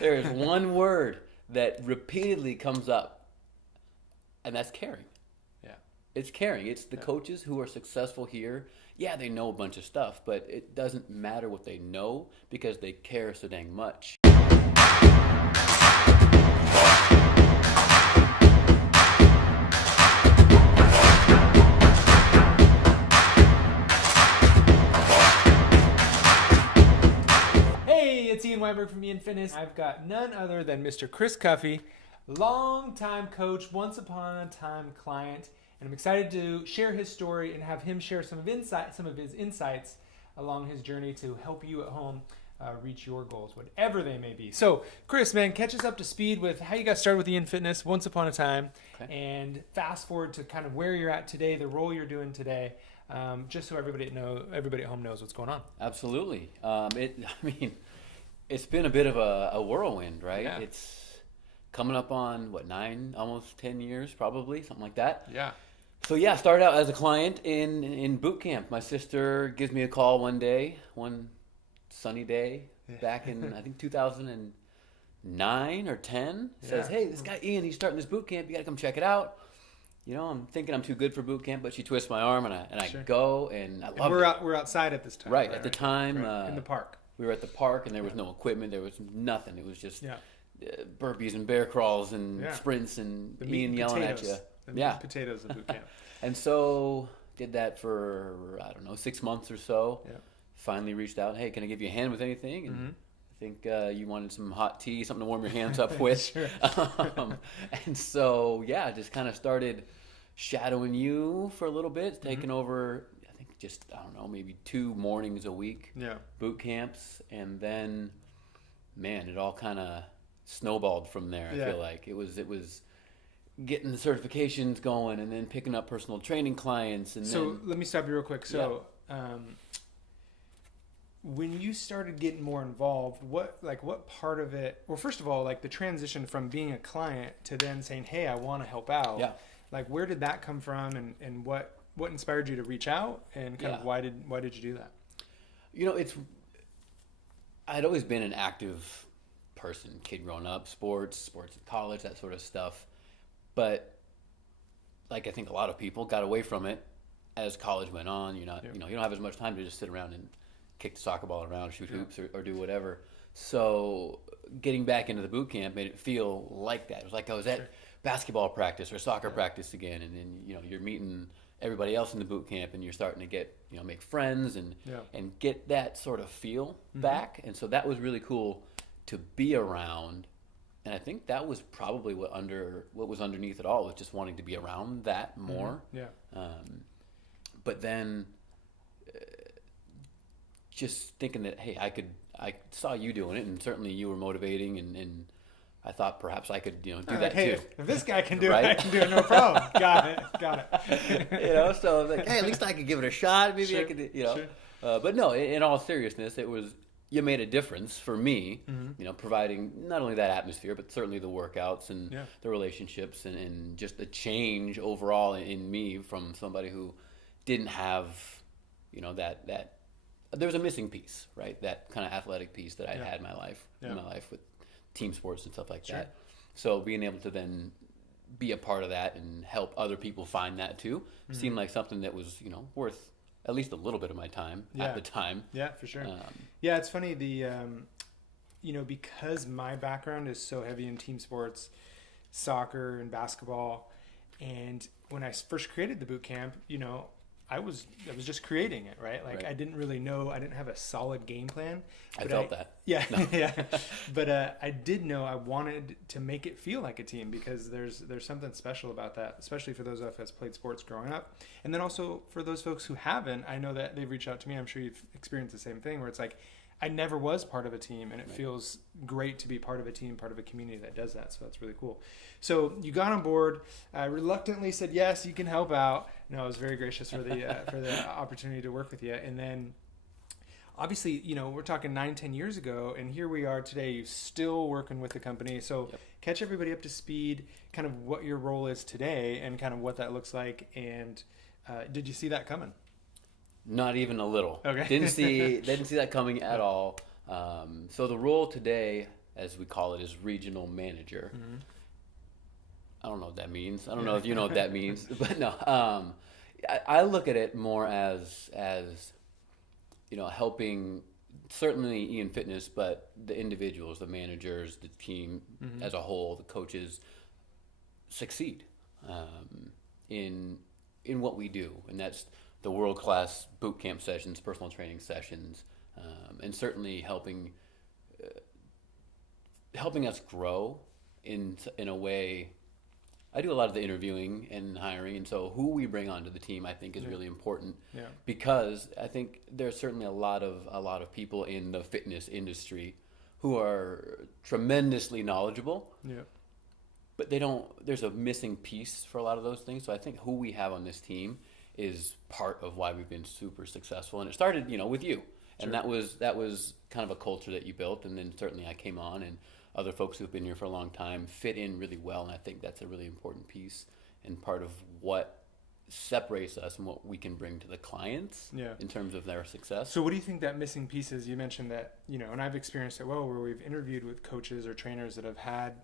There is one word that repeatedly comes up, and that's caring. Yeah. It's caring. It's the coaches who are successful here. Yeah, they know a bunch of stuff, but it doesn't matter what they know because they care so dang much. Hey, it's Ian Weinberg from IanFitness. I've got none other than Mr. Chris Cuffee, longtime coach, once upon a time client, and I'm excited to share his story and have him share some of his insights along his journey to help you at home reach your goals, whatever they may be. So, Chris, man, catch us up to speed with how you got started with IanFitness once upon a time, and fast forward to kind of where you're at today, the role you're doing today. Just so everybody at home knows what's going on. Absolutely. It's been a bit of a whirlwind, right? Yeah. It's coming up on, 9, almost 10 years, probably, something like that. Yeah. So yeah, I started out as a client in boot camp. My sister gives me a call one sunny day, back in, I think, 2009 or 10, says, hey, this guy Ian, he's starting this boot camp. You got to come check it out. You know, I'm thinking I'm too good for boot camp, but she twists my arm, and I go, and I love it. We're outside at this time. Right, at the time. In the park. We were at the park, and there was no equipment. There was nothing. It was just burpees and bear crawls and sprints and Ian yelling at you. The meat and potatoes of boot camp. And so did that for, 6 months or so. Yeah. Finally reached out, hey, can I give you a hand with anything? And I think you wanted some hot tea, something to warm your hands up with. And so, just kind of started shadowing you for a little bit, taking over, I think maybe 2 mornings a week, boot camps. And then, man, it all kind of snowballed from there. I feel like it was getting the certifications going, and then picking up personal training clients. And so then, let me stop you real quick. So when you started getting more involved, what part of it, well, first of all, like the transition from being a client to then saying, hey, I want to help out. Yeah. Like, where did that come from, and what inspired you to reach out, and kind of why did you do that? I'd always been an active person, kid growing up, sports in college, that sort of stuff. But like I think a lot of people got away from it as college went on. You don't have as much time to just sit around and kick the soccer ball around, shoot hoops, or do whatever. So getting back into the boot camp made it feel like that. It was like I was at basketball practice or soccer practice again, and then you're meeting everybody else in the boot camp, and you're starting to get make friends and get that sort of feel back. And so that was really cool to be around. And I think that was probably what was underneath it all, was just wanting to be around that more. But then just thinking that, hey, I saw you doing it, and certainly you were motivating, and I thought perhaps I could do that hey, too. If this guy can do it, I can do it, no problem. Got it. So like, hey, at least I could give it a shot. Maybe I could, But no, in all seriousness, you made a difference for me, providing not only that atmosphere, but certainly the workouts and the relationships and just the change overall in me from somebody who didn't have, that there was a missing piece, right? That kind of athletic piece that I had in my life with team sports and stuff like that. So being able to then be a part of that and help other people find that too seemed like something that was, worth at least a little bit of my time at the time. Yeah, for sure. It's funny, because my background is so heavy in team sports, soccer and basketball, and when I first created the boot camp, I was just creating it, right? Like I didn't really know, I didn't have a solid game plan. I felt that. Yeah, But I did know I wanted to make it feel like a team, because there's something special about that, especially for those of us who has played sports growing up. And then also for those folks who haven't, I know that they've reached out to me. I'm sure you've experienced the same thing, where it's like, I never was part of a team, and it feels great to be part of a team, part of a community that does that. So that's really cool. So you got on board. I reluctantly said, yes, you can help out. No, I was very gracious for the opportunity to work with you. And then obviously, we're talking 9-10 years ago, and here we are today. You're still working with the company. So catch everybody up to speed, kind of what your role is today and kind of what that looks like. And did you see that coming? Not even a little. Okay. Didn't see that coming at all. So the role today as we call it, is regional manager. I don't know what that means. I don't know if you know what that means, but no. I look at it more as helping certainly IanFitness, but the individuals, the managers, the team as a whole, the coaches succeed in what we do, and that's the world-class boot camp sessions, personal training sessions, and certainly helping us grow in a way. I do a lot of the interviewing and hiring, and so who we bring onto the team, I think, is really important. Yeah. Because I think there's certainly a lot of people in the fitness industry who are tremendously knowledgeable. Yeah. But there's a missing piece for a lot of those things. So I think who we have on this team is part of why we've been super successful. And it started, with you. And that was kind of a culture that you built, and then certainly I came on, and other folks who've been here for a long time fit in really well, and I think that's a really important piece and part of what separates us and what we can bring to the clients in terms of their success. So what do you think that missing piece is? You mentioned that, and I've experienced it well, where we've interviewed with coaches or trainers that have had,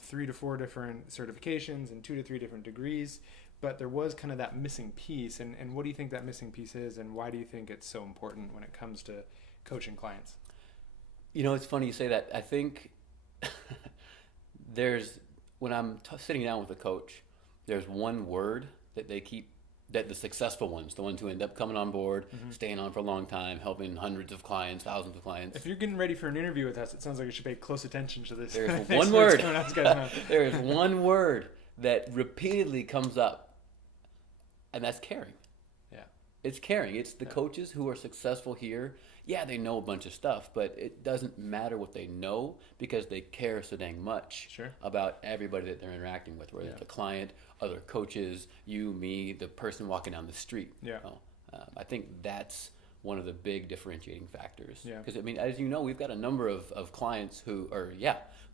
3 to 4 different certifications and 2 to 3 different degrees, but there was kind of that missing piece. And what do you think that missing piece is, and why do you think it's so important when it comes to coaching clients? It's funny you say that. I think when I'm sitting down with a coach, there's one word that they keep, that the successful ones, the ones who end up coming on board, staying on for a long time, helping hundreds of clients, thousands of clients. If you're getting ready for an interview with us, it sounds like you should pay close attention to this. There's one word. There's one word that repeatedly comes up, and that's caring. Yeah. It's caring. It's the coaches who are successful here. Yeah, they know a bunch of stuff, but it doesn't matter what they know because they care so dang much about everybody that they're interacting with, whether it's a client, other coaches, you, me, the person walking down the street. Yeah. I think that's one of the big differentiating factors. Yeah. Because, as you know, we've got a number of clients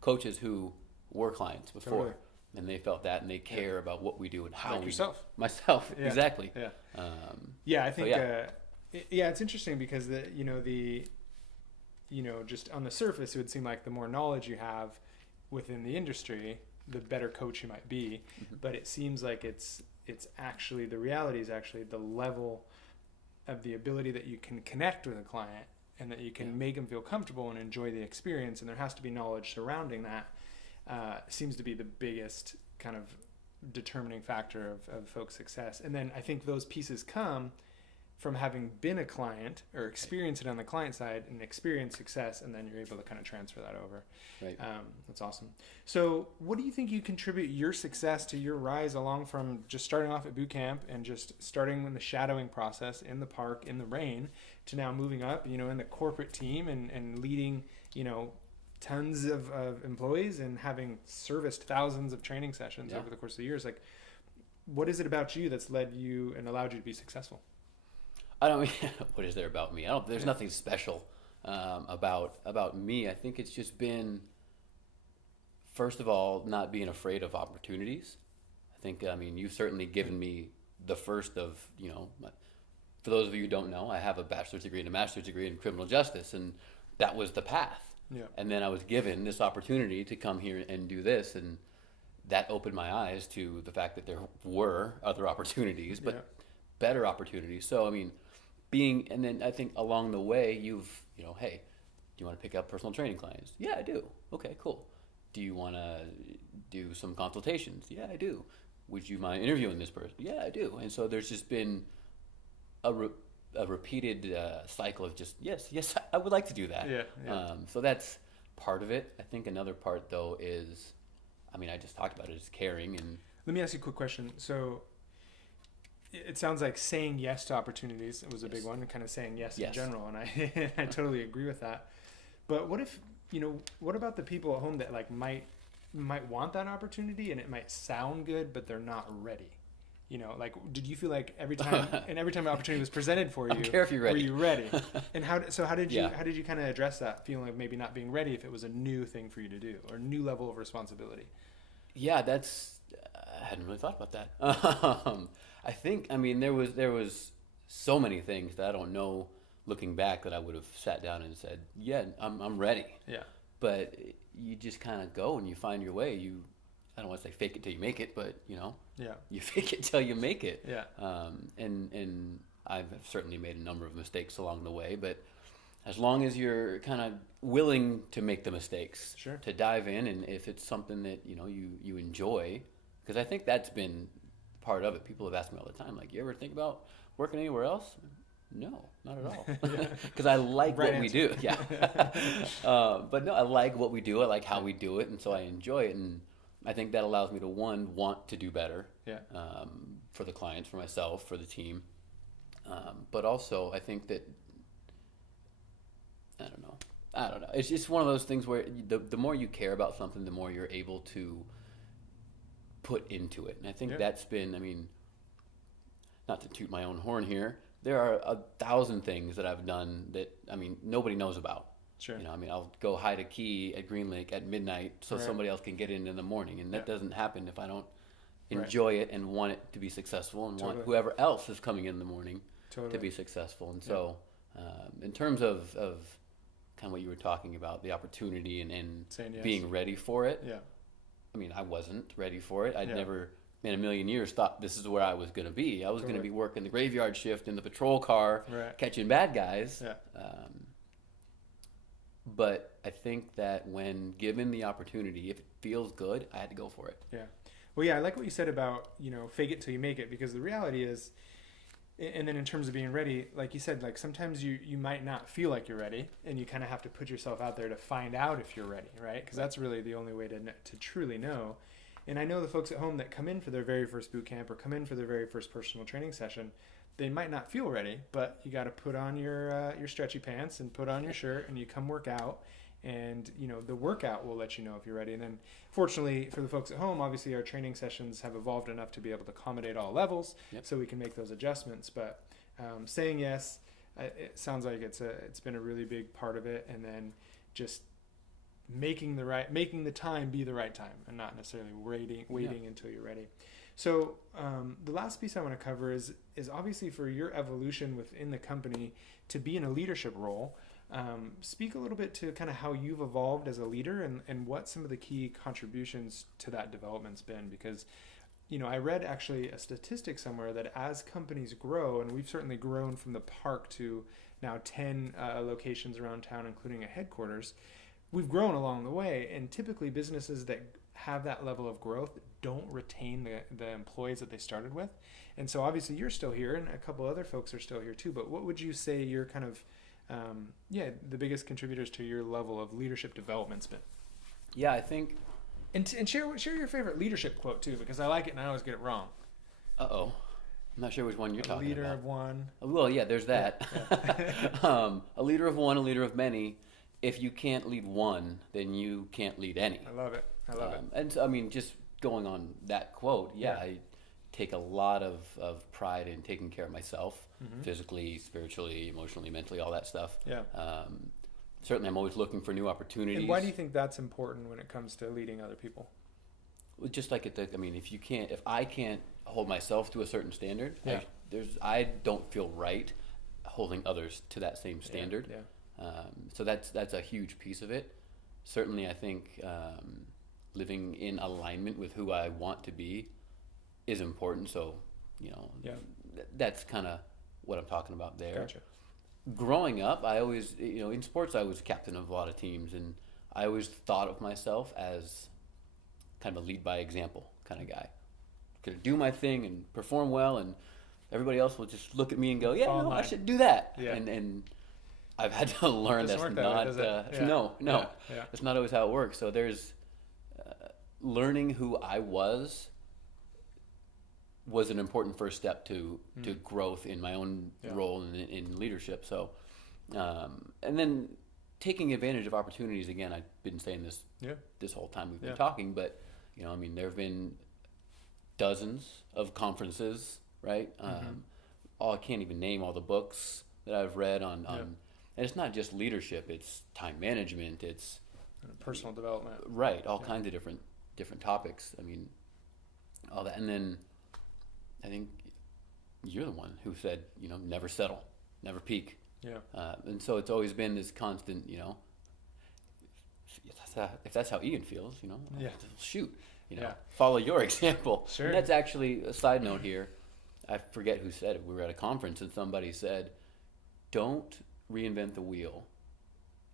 coaches who were clients before. Totally. And they felt that, and they care about what we do and how like yourself. Myself, exactly. Yeah. I think... it's interesting because just on the surface, it would seem like the more knowledge you have within the industry, the better coach you might be. But it seems like it's actually, the reality is actually the level of the ability that you can connect with a client and that you can make them feel comfortable and enjoy the experience. And there has to be knowledge surrounding that. Seems to be the biggest kind of determining factor of folks' success. And then I think those pieces come from having been a client or experience it on the client side and experience success, and then you're able to kind of transfer that over. Right. That's awesome. So what do you think you contribute your success to your rise along from just starting off at boot camp and just starting in the shadowing process in the park, in the rain, to now moving up, in the corporate team and leading, tons of employees and having serviced thousands of training sessions over the course of the years? Like, what is it about you that's led you and allowed you to be successful? What is there about me? There's nothing special about me. I think it's just been, first of all, not being afraid of opportunities. I think, you've certainly given me the first of, for those of you who don't know, I have a bachelor's degree and a master's degree in criminal justice, and that was the path. Yeah. And then I was given this opportunity to come here and do this, and that opened my eyes to the fact that there were other opportunities, but better opportunities. So, and then I think along the way, hey, do you want to pick up personal training clients? Yeah, I do. Okay, cool. Do you want to do some consultations? Yeah, I do. Would you mind interviewing this person? Yeah, I do. And so there's just been a repeated cycle of just, yes, I would like to do that. Yeah. So that's part of it. I think another part, though, is, I just talked about it, is caring. And let me ask you a quick question. So it sounds like saying yes to opportunities was a big one, and kind of saying yes in general, and I totally agree with that. But what if, what about the people at home that might want that opportunity and it might sound good, but they're not ready? Did you feel like every time an opportunity was presented for you, I don't care if you're ready. Were you ready? And how did you kind of address that feeling of maybe not being ready if it was a new thing for you to do or a new level of responsibility? Yeah, I hadn't really thought about that. I think, there was so many things that I don't know, looking back, that I would have sat down and said, yeah, I'm ready. Yeah. But you just kind of go and you find your way. I don't want to say fake it till you make it, but Yeah. you fake it till you make it. Yeah. And I've certainly made a number of mistakes along the way, but as long as you're kind of willing to make the mistakes, Sure. to dive in, and if it's something that you enjoy, because I think that's been part of it. People have asked me all the time, like, you ever think about working anywhere else? No, not at all. Because I like Right what we answer. do. Yeah. But no, I like what we do. I like how we do it, and so I enjoy it. And I think that allows me to, one, want to do better for the clients, for myself, for the team. But also, I think that, I don't know. It's just one of those things where the more you care about something, the more you're able to put into it. And I think that's been, not to toot my own horn here, there are 1,000 things that I've done that, nobody knows about. Sure. I'll go hide a key at Green Lake at midnight so somebody else can get in the morning. And that doesn't happen if I don't enjoy it and want it to be successful and want whoever else is coming in the morning to be successful. And so in terms of kind of what you were talking about, the opportunity and being ready for it, I wasn't ready for it. I'd never in a million years thought this is where I was going to be. I was going to be working the graveyard shift in the patrol car, catching bad guys. But I think that when given the opportunity, if it feels good, I had to go for it. Yeah. Well, I like what you said about, fake it till you make it, because the reality is, and then in terms of being ready, like you said, like sometimes you might not feel like you're ready, and you kind of have to put yourself out there to find out if you're ready, right? Because that's really the only way to truly know. And I know the folks at home that come in for their very first boot camp or come in for their very first personal training session, they might not feel ready, but you got to put on your stretchy pants and put on your shirt, and you come work out, and the workout will let you know if you're ready. And then fortunately for the folks at home, obviously our training sessions have evolved enough to be able to accommodate all levels, so we can make those adjustments. But saying yes, it sounds like it's been a really big part of it, and then just making the time be the right time, and not necessarily waiting until you're ready. So the last piece I want to cover is obviously for your evolution within the company to be in a leadership role. Speak a little bit to kind of how you've evolved as a leader and what some of the key contributions to that development's been, because I read actually a statistic somewhere that as companies grow, and we've certainly grown from the park to now 10 locations around town, including a headquarters, we've grown along the way, and typically businesses that have that level of growth don't retain the employees that they started with. And so obviously you're still here, and a couple other folks are still here too, but what would you say your kind of the biggest contributors to your level of leadership development's been? Yeah, I think, and share your favorite leadership quote too, because I like it and I always get it wrong. I'm not sure which one you're talking about. A leader of one. Well, yeah, there's that. A leader of one, a leader of many. If you can't lead one, then you can't lead any. I love it. And so, just going on that quote, I take a lot of pride in taking care of myself, physically, spiritually, emotionally, mentally, all that stuff. Yeah. Certainly, I'm always looking for new opportunities. And why do you think that's important when it comes to leading other people? Just like if I can't hold myself to a certain standard, I don't feel right holding others to that same standard. So that's a huge piece of it. Certainly, I think living in alignment with who I want to be is important. So, that's kind of what I'm talking about there. Gotcha. Growing up, I always, in sports, I was captain of a lot of teams, and I always thought of myself as kind of a lead by example kind of guy. Could do my thing and perform well, and everybody else will just look at me and go, I should do that. Yeah. And I've had to learn that's not, no, that's not always how it works. So there's learning who I was an important first step to growth in my own role in leadership. So, and then taking advantage of opportunities. Again, I've been saying this this whole time we've been talking, but there have been dozens of conferences, right? I can't even name all the books that I've read on and it's not just leadership; it's time management, it's personal development, right? All kinds of different topics. All that, and then I think you're the one who said, never settle, never peak. Yeah. And so it's always been this constant, if that's how Ian feels, Yeah. shoot, Yeah. follow your example. Sure. And that's actually a side note here. I forget who said it. We were at a conference and somebody said, don't reinvent the wheel.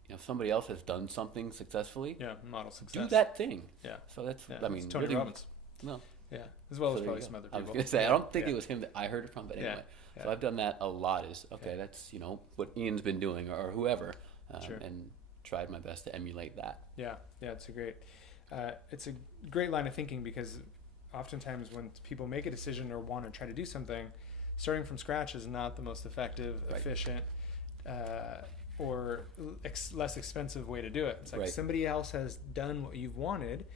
If somebody else has done something successfully, model success. do that thing. Yeah. So that's, it's Tony really, Robbins. No. Yeah, as well So as there probably you some go. other I people. was going to say, I don't think it was him that I heard it from, but anyway. Yeah. So I've done that a lot is, okay, that's, what Ian's been doing or whoever, Sure. and tried my best to emulate that. Yeah, it's a great line of thinking, because oftentimes when people make a decision or want to try to do something, starting from scratch is not the most effective, Right. efficient, or less expensive way to do it. It's like Right. somebody else has done what you've wanted,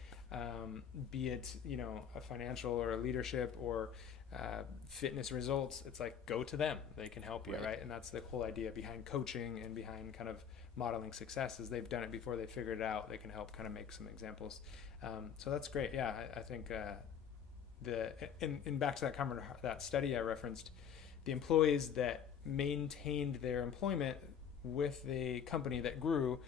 be it a financial or a leadership or fitness results. It's like, go to them, they can help you, right? And that's the whole idea behind coaching and behind kind of modeling success, is they've done it before, they figured it out, they can help kind of make some examples. So that's great. Yeah, I think and back to that study I referenced, the employees that maintained their employment with the company that grew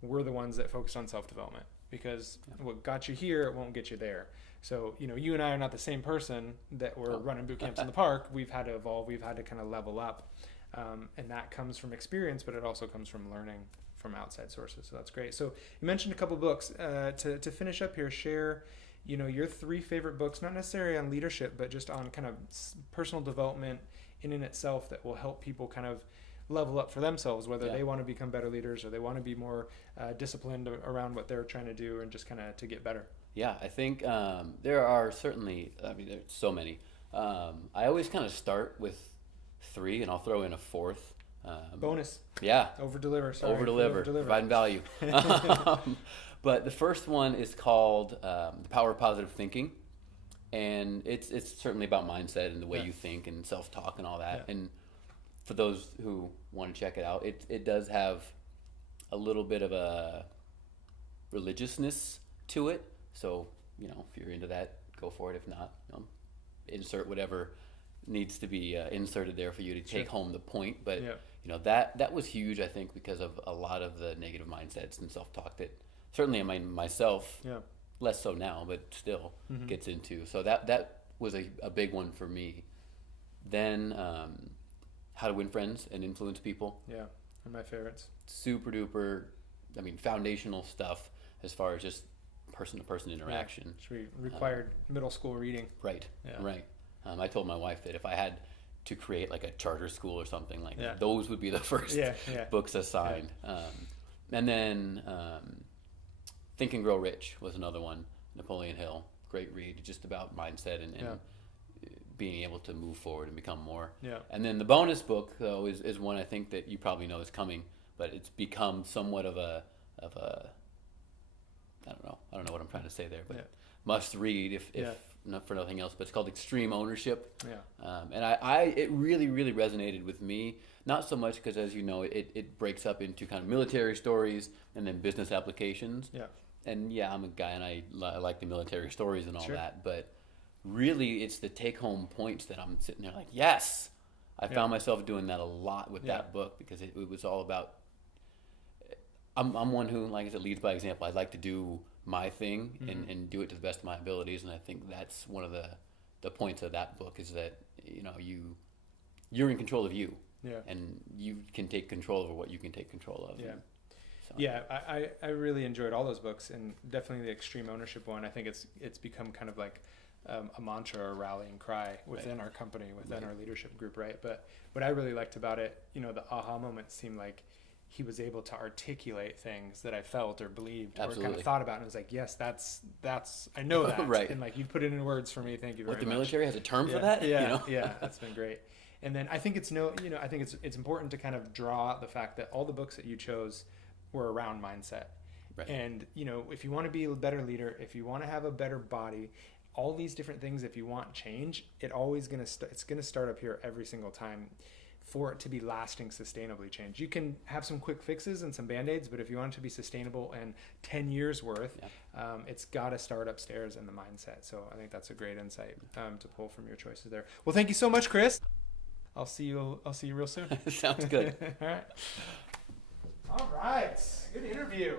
were the ones that focused on self-development, because what got you here, it won't get you there. So, you and I are not the same person that were running boot camps in the park. We've had to evolve. We've had to kind of level up. And that comes from experience, but it also comes from learning from outside sources. So that's great. So you mentioned a couple books. To finish up here, share, your 3 favorite books, not necessarily on leadership, but just on kind of personal development in itself, that will help people kind of level up for themselves, whether they want to become better leaders or they want to be more disciplined around what they're trying to do, and just kind of to get better. Yeah, I think there are certainly, there's so many. I always kind of start with 3, and I'll throw in a 4th. Bonus. Yeah. Over-deliver. Over-deliver. Providing value. But the first one is called The Power of Positive Thinking. And it's certainly about mindset and the way you think and self-talk and all that. And for those who want to check it out, it does have a little bit of a religiousness to it. So, if you're into that, go for it. If not, insert whatever needs to be inserted there for you to take home the point. But, that was huge, I think, because of a lot of the negative mindsets and self-talk that certainly myself, less so now, but still gets into. So that was a big one for me. Then How to Win Friends and Influence People. Yeah, one of my favorites. Super duper, foundational stuff as far as just person-to-person interaction. Which we required middle school reading. Right, right. I told my wife that if I had to create like a charter school or something like that, those would be the first books assigned. And then Think and Grow Rich was another one. Napoleon Hill, great read, just about mindset and being able to move forward and become more. And then the bonus book, though, is one I think that you probably know is coming, but it's become somewhat of a I don't know what I'm trying to say there, but must read if not for nothing else. But it's called Extreme Ownership. And it really resonated with me. Not so much because, as you know, it breaks up into kind of military stories and then business applications. And I'm a guy and I like the military stories and all that. But really, it's the take-home points that I'm sitting there like, yes. I found myself doing that a lot with that book, because it was all about. I'm one who, like I said, leads by example. I'd like to do my thing and do it to the best of my abilities, and I think that's one of the points of that book, is that you're in control of you, and you can take control over what you can take control of. I really enjoyed all those books, and definitely the Extreme Ownership one. I think it's become kind of like a mantra or rallying cry within our company, within our leadership group, right? But what I really liked about it, the aha moment seemed like he was able to articulate things that I felt or believed or kind of thought about, and I was like, yes, that's I know that, and like you put it in words for me. Thank you very much. The military has a term for that. That's been great. And then I think it's important to kind of draw out the fact that all the books that you chose were around mindset. And if you want to be a better leader, if you want to have a better body, all these different things, if you want change, it's gonna start up here every single time. For it to be lasting, sustainably change, you can have some quick fixes and some band-aids, but if you want it to be sustainable and 10 years worth, it's got to start upstairs in the mindset. So I think that's a great insight to pull from your choices there. Well, thank you so much, Chris. I'll see you real soon. Sounds good. All right. Good interview.